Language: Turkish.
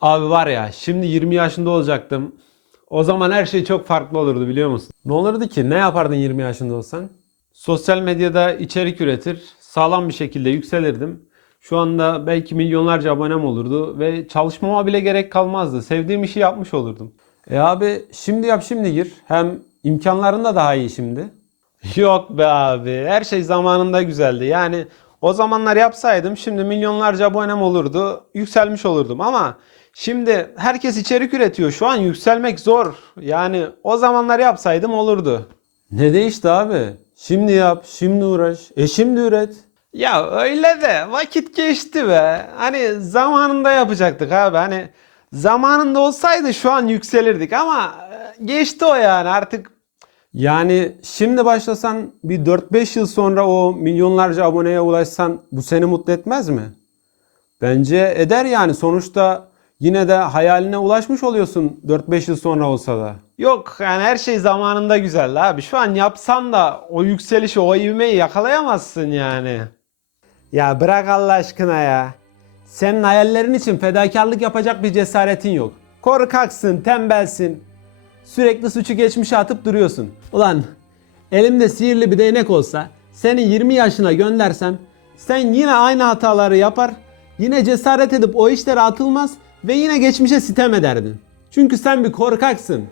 Abi var ya şimdi 20 yaşında olacaktım. O zaman her şey çok farklı olurdu biliyor musun? Ne olurdu ki? Ne yapardın 20 yaşında olsan? Sosyal medyada içerik üretir, sağlam bir şekilde yükselirdim. Şu anda belki milyonlarca abonem olurdu ve çalışmama bile gerek kalmazdı. Sevdiğim işi yapmış olurdum. E abi şimdi yap şimdi gir. Hem imkanların da daha iyi şimdi. Yok be abi. Her şey zamanında güzeldi. Yani o zamanlar yapsaydım şimdi milyonlarca abonem olurdu. Yükselmiş olurdum ama şimdi herkes içerik üretiyor. Şu an yükselmek zor. Yani o zamanlar yapsaydım olurdu. Ne değişti abi? Şimdi yap, şimdi uğraş. E şimdi üret. Ya öyle de vakit geçti be. Hani zamanında yapacaktık abi. Hani zamanında olsaydı şu an yükselirdik ama e, geçti o yani artık yani şimdi başlasan bir 4-5 yıl sonra o milyonlarca aboneye ulaşsan bu seni mutlu etmez mi? Bence eder yani. Sonuçta yine de hayaline ulaşmış oluyorsun 4-5 yıl sonra olsa da. Yok yani her şey zamanında güzeldi abi. Şu an yapsan da o yükselişi, o ivmeyi yakalayamazsın yani. Ya bırak Allah aşkına ya. Senin hayallerin için fedakarlık yapacak bir cesaretin yok. Korkaksın, tembelsin. Sürekli suçu geçmişe atıp duruyorsun. Ulan elimde sihirli bir değnek olsa seni 20 yaşına göndersem sen yine aynı hataları yapar, yine cesaret edip o işlere atılmaz ve yine geçmişe sitem ederdin. Çünkü sen bir korkaksın.